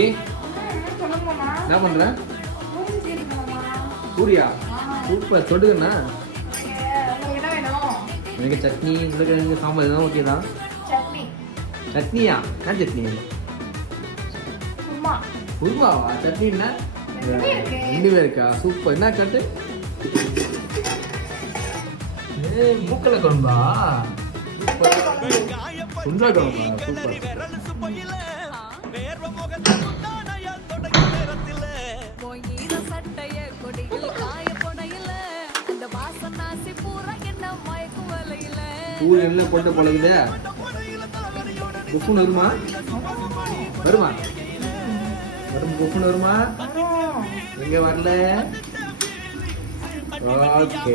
ஏ என்ன பண்ற? சூர்யா சூப்பர் தொடுங்கண்ணா. எனக்கு சட்னி உருளைக்கிழங்கு சாம்பார் இதெல்லாம் ஓகே தான். சட்னியா? என்ன சட்னி? குருமாவா? சட்னின்னா ரெண்டுமே இருக்கா? சூப்பர். என்ன கட்டு? மூக்கல குழம்பா? குண்டா குழம்பா? சூப்பர். பூரி என்ன போட்டு பழகுதே? புக்குன்னு வருமா? வருமா? வரும் புக்குன்னு வருமா? எங்க வரல? ஓகே.